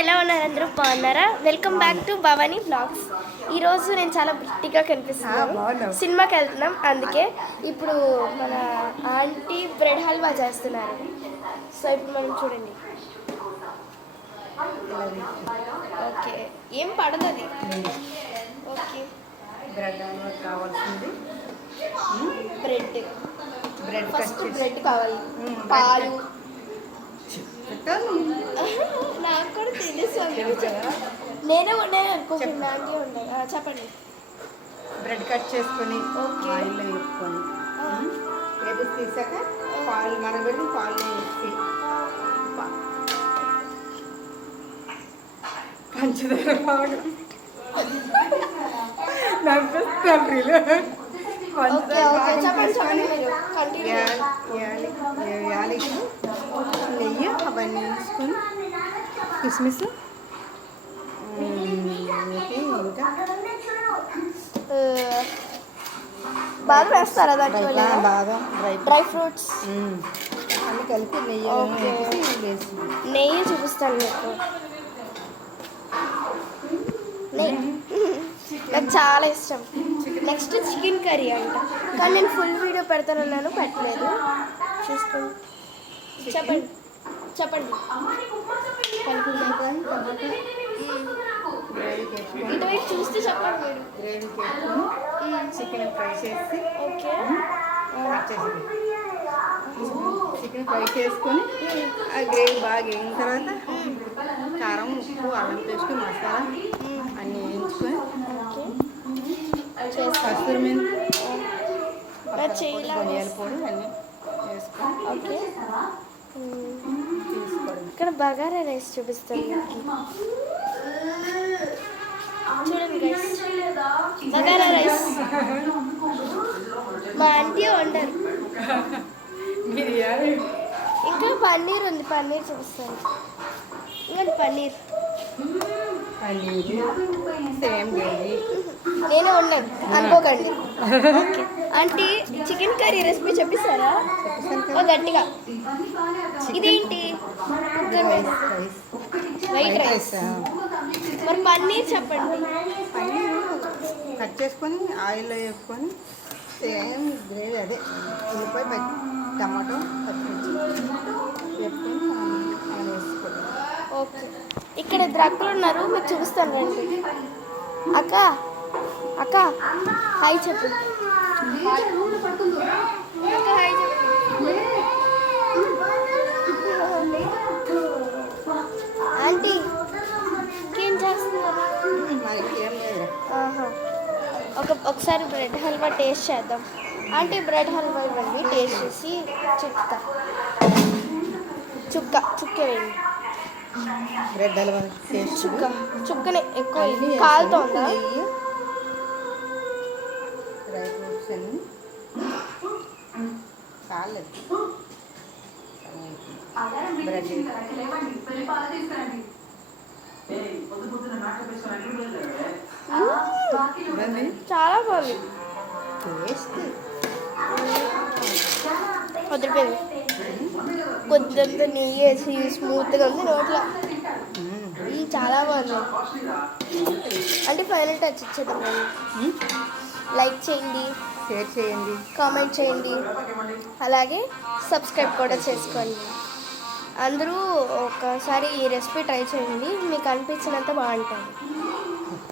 ఎలా ఉన్నారు? అందరూ బాగున్నారా? Welcome back to Bhavani blogs. ఈరోజు నేను చాలా బ్రిటిగా కనిపిస్తున్నాను. సినిమాకి వెళ్తున్నాం, అందుకే ఇప్పుడు మన ఆంటీ బ్రెడ్ హల్వా చేస్తున్నారు. సో ఇప్పుడు మనం చూడండి. ఓకే, ఏం పడదు అది. ఓకే, బ్రెడ్ హల్వా కావాల్సింది బ్రెడ్ ఫస్ట్ బ్రెడ్ కావాలి, పాలు. నాకు కూడా తెలుసు, నేనే ఉన్నాయి అనుకోకుండా ఆంటీ ఉన్నాయి. చెప్పండి. బ్రెడ్ కట్ చేసుకొని ఆయిల్లో వేసుకొని వేసి తీసాక పాలు మరగబెట్టి పాలు వేసి పంచదార పౌడర్ యాలకులు నెయ్యి అవన్నీ వేసుకొని కిస్మిస్ ఇంకా బాగా వేస్తారా దాంట్లో? బాదం డ్రై ఫ్రూట్స్ అన్నీ కలిపి నెయ్యి చూపిస్తాను మీకు. నాకు చాలా ఇష్టం. నెక్స్ట్ చికెన్ కర్రీ అంట, కానీ నేను ఫుల్ వీడియో పెడతానన్నాను, పెట్టలేదు. చూసుకోండి. చెప్పండి చెప్పండి. ఇటువైపు చూస్తే చెప్పండి మీరు. గ్రేవీ చేసుకొని చికెన్ ఫ్రై చేసి ఓకే చికెన్ ఫ్రై చేసుకొని ఆ గ్రేవీ బాగా వేగిన తర్వాత కారం, ఉప్పు, అల్లం పేస్ట్, మసాలా అన్నీ వేయించుకొని కస్తూరి మెంతి, ధనియాల పొడి అన్నీ వేసుకొని ఓకే. తీసుకోవడం. ఇక్కడ బగారా రైస్ చూపిస్తాను. చూడండి గైస్, బగారా రైస్ మా ఆంటీ వండారు. ఇంకా పన్నీర్ ఉంది, పన్నీర్ చూపిస్తాను. ఇంకా పన్నీర్ సేమ్ గ్రేవీ నేనే ఉన్నాను అనుకోకండి. Okay aunty, chicken curry recipe చెప్పిస్తారా గట్టిగా? ఇదేంటి వైట్ రైస్, మరి పన్నీర్ చెప్పండి. కట్ చేసుకొని ఆయిల్లో వేసుకొని సేమ్ గ్రేవీ అదే ఉల్లిపాయ, టమాటో, పచ్చిమిర్చి వేసుకొని వేసుకోండి. ఓకే, ఇక్కడ ఇద్దరు అక్కలు ఉన్నారు, మీకు చూపిస్తాను రండి. అక్క అక్క హాయ్ చెప్పు. అక్క హాయ్ చెప్పు. ఆంటీ ఏం చేస్తున్నారు? ఒకసారి బ్రెడ్ హల్వా టేస్ట్ చేద్దాం. ఆంటీ బ్రెడ్ హల్వా ఇవ్వండి, టేస్ట్ చేసి చెప్తా. చుక్క వేయండి. బ్రెడ్ హల్వా చుక్కనే ఎక్కువ కాలుతోందా? డ్రై ఫ్రూట్స్ అన్ని కాలేదు. బ్రెడ్ చాలా బాగుంది టేస్ట్. వదిలిపోయింది. కొద్దింత నెయ్యి వేసి స్మూత్గా ఉంది నోట్లో. చాలా బాగుంది. అంటే ఫైనల్ టచ్ ఇచ్చేద్దాం. లైక్ చేయండి, షేర్ చేయండి, కామెంట్ చేయండి, అలాగే సబ్స్క్రైబ్ కూడా చేసుకోండి. అందరూ ఒకసారి ఈ రెసిపీ ట్రై చేయండి, మీకు అనిపించినంత బాగుంటుంది.